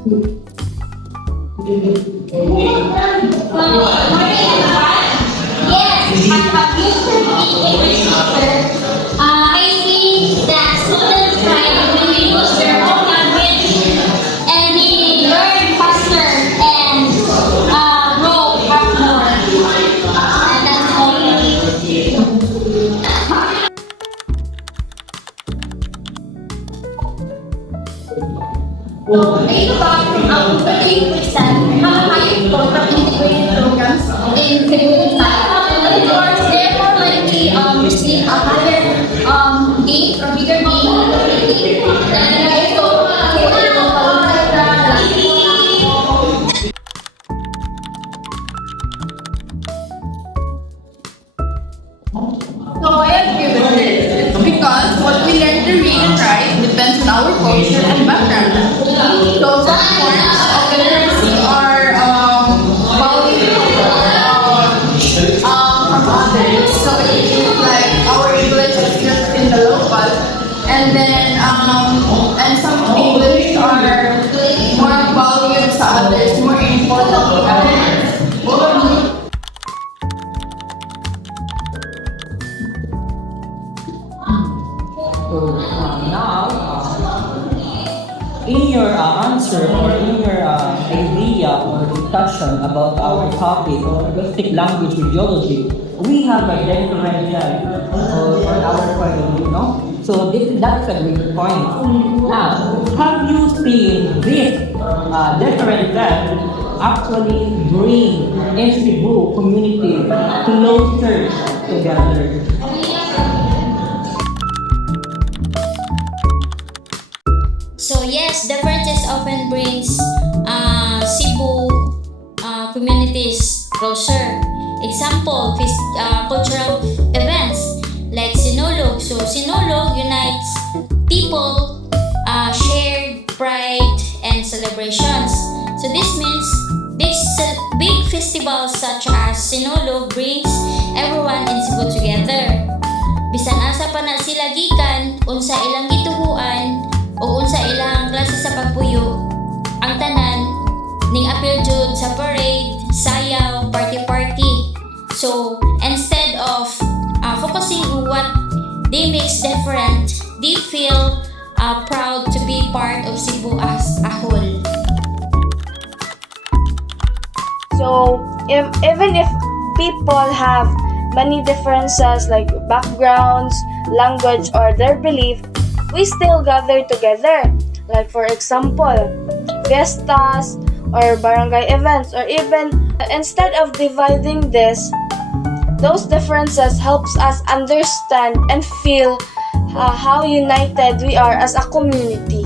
Yes, at what used to be English teacher, I see that students thrive when they use their own language and they learn faster and grow up more. And that's all. Think about the language study, how high important integrated programs in Philippine society. Of course, they're more likely receive a higher gain or bigger gain than So I agree with this because what we learn to read and write depends on our culture and background. So some forms of literacy are valued from others. So it's like our English is just in the local, and then and some English are more valued sa others, more important to others. So now, in your answer or in your idea or discussion about our topic or linguistic language ideology, we have a different on our point of view, no? So that's a great point. Now, have you seen this different trend actually bring Cebu community closer together? So yes, differences often brings Cebu communities closer. Example, cultural events like Sinulog. So Sinulog unites people, shared pride and celebrations. So this means big festivals such as Sinulog brings everyone in Cebu together. Bisan asa pa na sila gikan, unsa ilang gituhuan, o unsa ilang klase sa pagpuyo, ang tanan ning appeal jud sa parade, sayaw, party. So instead of focusing on what they makes different, they feel proud to be part of Cebu as a whole. So even if people have many differences like backgrounds, language, or their belief, we still gather together. Like for example, fiestas or barangay events, or even instead of dividing those differences helps us understand and feel how united we are as a community.